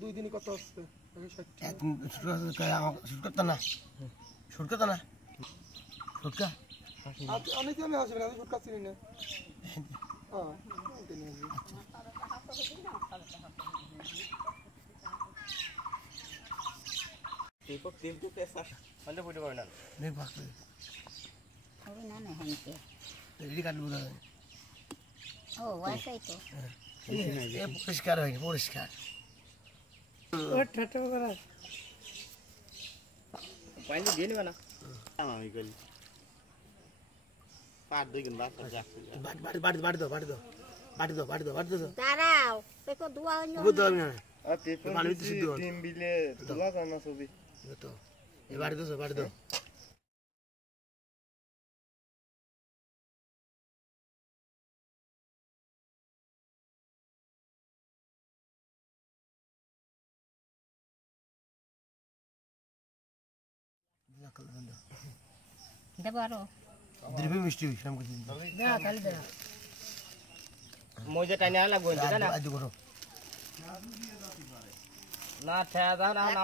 দুই দিনই কত আসছে অনেকে আমি আসবে না ফুটকা চিনি না পরিষ্কার হয়নি পরিষ্কার পানি দিয়ে নিবা না আমি করি পাঁচ দুই গুণ বাড়ি দাও বাড়ি দাও বাড়ি দাও বাড়ি দাও বাড়ি দাও দাঁড়াও পেপো ধোয়া হইলো পানি দিতে শুদ্ধ টিম বিলে তোলা জানা ছবি তো এই বাড়ি দাও বাড়ি দাও মিষ্টি মজা টাইনে লাগবে না ঠেয়া দাও না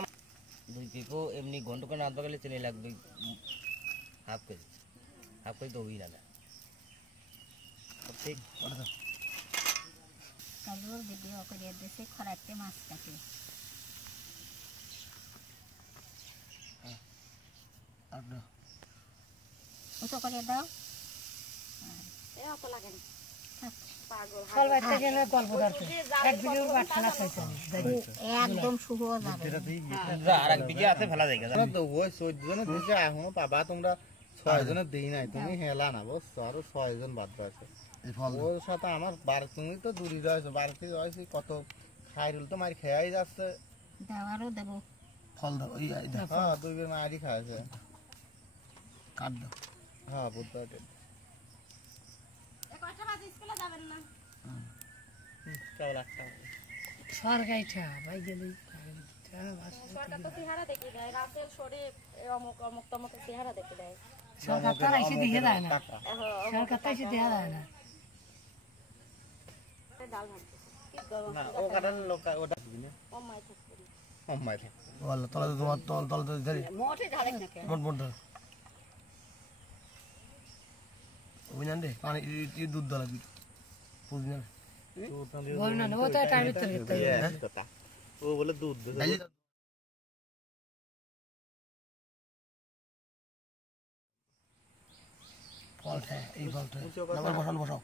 দুই কিলো এমনি ঘন্টা করে আধ গেলে চিনি লাগবে হাফ কেজি তো হই না ঠিক কালুর ভিডিও করে দেশে খরাতে মাছ কাটে ওটা করে দাও এ অত লাগে না পাগল বাচ্চা গেলে গল্প করতে এক ভিডিও বাটখানা খাইছে একদম শুরু যাবে আর এক বিঘে আছে ফেলা যায় না তো ওই 14 জন দিছে এখন বাবা তোমরা 6 জনের দেই নাই তুমি হেলা না বস আর 6 জন বাদ আছে এই ফল ওর সাথে আমার বার তুমি তো দূরে যাইছো বারতে যাইছি কত খাইরুল তো মার খেয়াই যাচ্ছে দাওয়ারও দেব ফল দাও ওই হ্যাঁ দুই বের মারি খাইছে কাট দাও হ্যাঁ বুঝতে কয়টা বাজে স্কুলে যাবেন না চাও লাগতা সরকাইটা ভাই গেলি সরকার তো চেহারা দেখে দেয় রাসেল সরে অমুক অমুক তমুক চেহারা দেখে দেয় সরকার তো এসে দেখে যায় না সরকার তো এসে দেখা যায় না ডাল ভাজছে না ও কাটার লোক ওটা দিনে অম্মাই থাকবে অম্মাই থাকে বল তলে তোমার তলে ধরে মোটে ঢালেন না কেন মোট ওইনান্ডে পানি দুধ দাও লাগবে বুঝনা বল না ও তো টাইম ভিতরে কথা ও বলে দুধ ফল খায় এই ফলটা নাম্বার বসাও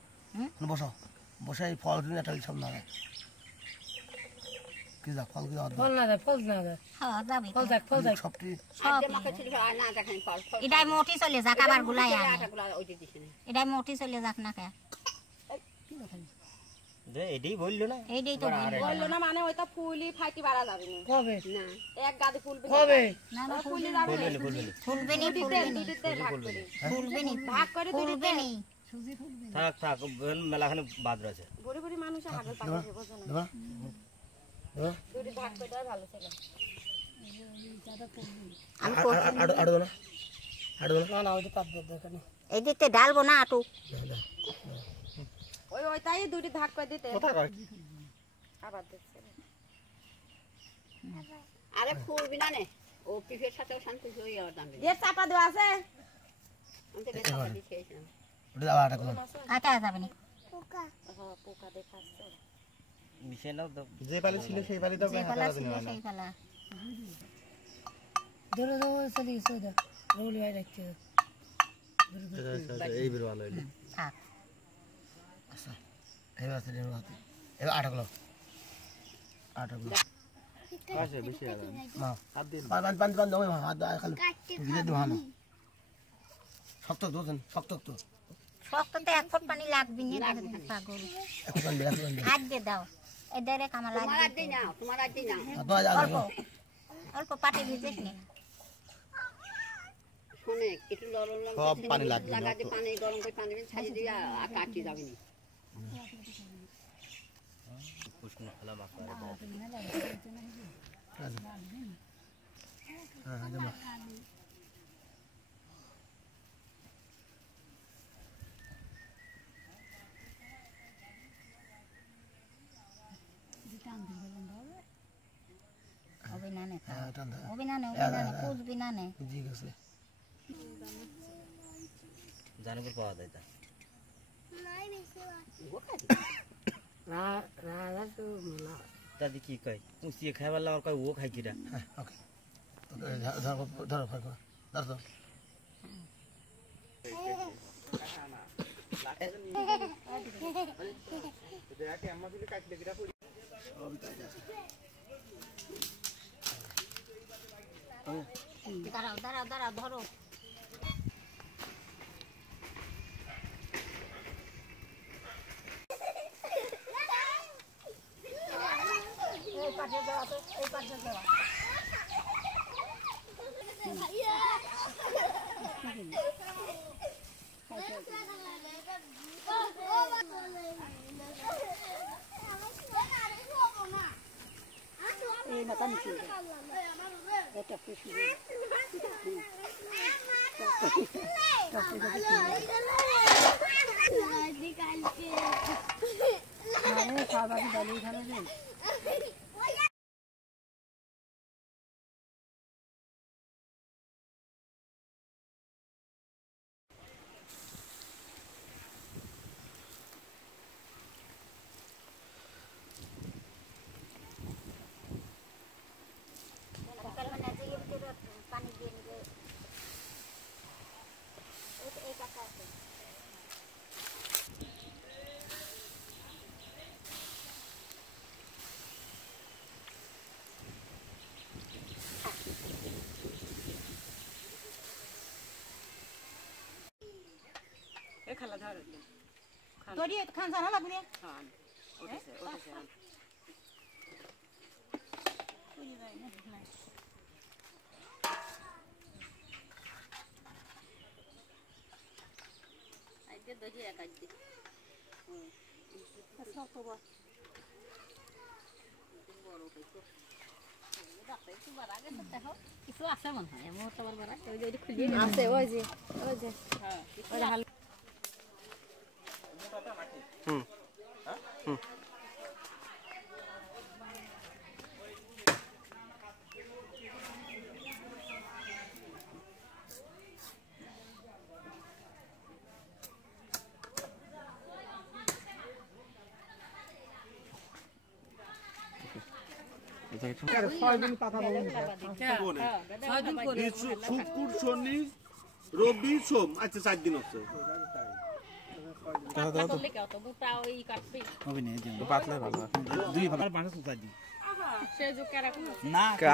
বসাও বসাই ফল কিনে একটা সব না কি যা ফল কি ফল না দেয় হ্যাঁ যাবে ফল দেখ সবটি সব না দেখেন ফল এটাই মোটি চলে যাক আবার গুলাই এটাই মোটি চলে যাক না কে দে এডি বললো না এইটাই তো বললো না মানে ওইটা ফুলই ফাইটি বাড়া যাবে না কবে না এক গাদি ফুলবে কবে না না ফুলই যাবে ফুলবে নি ভাগ করে ফুলবে নি সুজি ফুলবে থাক মেলাখানে বাদ রয়েছে বড় বড় মানুষ হাগল পাবে বোঝো না দুটি ভাগ করে দেওয়া ভালো ছিল আমি আড়ো না না ওই তো পাত দেখো না এই দিতে ডালবো না আটু ওই তাই দুটি ভাগ করে দিতে কথা কয় আবার দেখছে আরে ফুলবি না নে ও পিফের সাথেও শান্তি হয়ে যাওয়ার দাম যে চাপা দেওয়া আছে আমি তো বেশ চাপা দিয়েছিলাম ওটা আবার আটা কাটা যাবে না পোকা হ্যাঁ পোকা দেখাচ্ছে মিশে নাও যে পালি ছিল সেই পালি দাও হাতা দিন না সেই পালা দূরে চলে গেছে ওটা রোলি ভাই রাখতে এই বের ভালো হইলো থাক আচ্ছা এই আছে রে হাতে এবার আটা গুলো আছে বেশি আছে না হাত দিন পান দাও হাত দাও খালি ভিজে দাও না শক্ত তো শক্ততে এক ফুট পানি লাগবে না পাগল হাত দিয়ে দাও এই ডাইরেক্ট আমার লাগবে তোমার আর দিই না অল্প পাটি ভিজেস নি শুনে একটু লরম সব পানি লাগবে লাগাতে পানি গরম করে পানি ছাড়িয়ে দিয়ে কাটি যাবে না উষ্ণ খেলা মাছ টান দে অভিনানে কুচবিনানে জি গেছে জানপুর পাওয়া যায় তা দাদি কি কয় উচিয়ে খাইবার লাগা কয় ও খাই কিরা হ্যাঁ ওকে ধরো ধরো ধরো ধরো দাঁড়াও দাঁড়াও দাঁড়াও ধরো পানি দিয়ে নিবে এই কাছে আছে তোরি খান জানা লাগবে কিছু আছে মনে হয় আছে ওই যে শুক্র শনি রবি সোম আচ্ছা 4 দিন হচ্ছে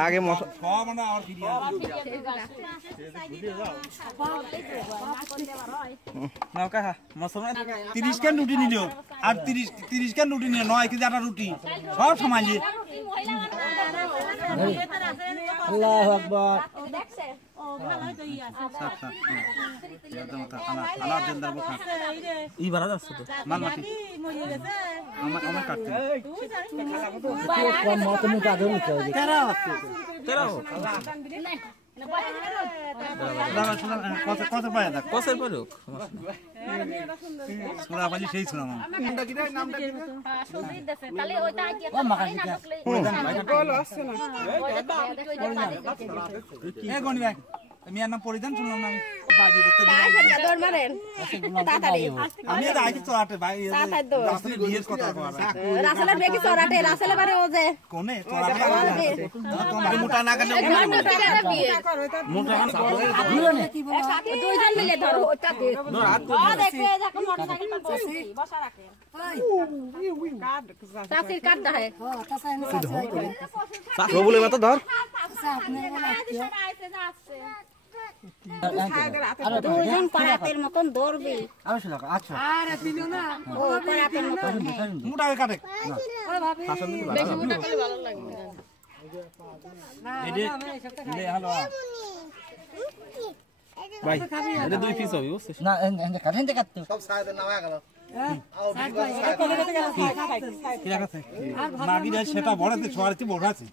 আগে মশলা 30 কেন রুটি নিল আর 30 কেন রুটি নিল 9 কেজি আটা রুটি সব সমান যে আল্লাহু আকবার ই বারা যাচ্ছে তো মাল মাটি আমার কাটতে কম মত মুটা ধরে তো 13 কত পায় না কসের পরে সোনা বাজি সেই সোনা নামটা কি রে নামটা কি তাহলে ওইটা আইডিয়া এ গনি ভাই আমি আর নাম পরিধান শুনলাম না আমি বাড়ি দেখতে আমি তো আইছি চড়াতে ভাই রাসেলের বিয়ের কথা করা রাসেলের বেকি চড়াতে রাসেলের বারে ও যে কোনে চড়াতে তোমার মোটা না কাটলে মোটা না দুইজন মিলে ধরো ওটা দে দেখে যখন মোটরসাইকেল পর বসি বসা রাখে চাচির কাট দাহে বলে মত ধর দুইজন পারাতের মতন ধরবি আচ্ছা ও পারাতের মতন মোটা কাটে বেশি মোটা করলে ভালো লাগবে হ্যালো ভাই এটা 2 পিস হবে বুঝছিস না এন্ড কাটতে সব সাইডে নামা গেল মাগিরা সেটা বড়াতে ছড়াতে বড় আছে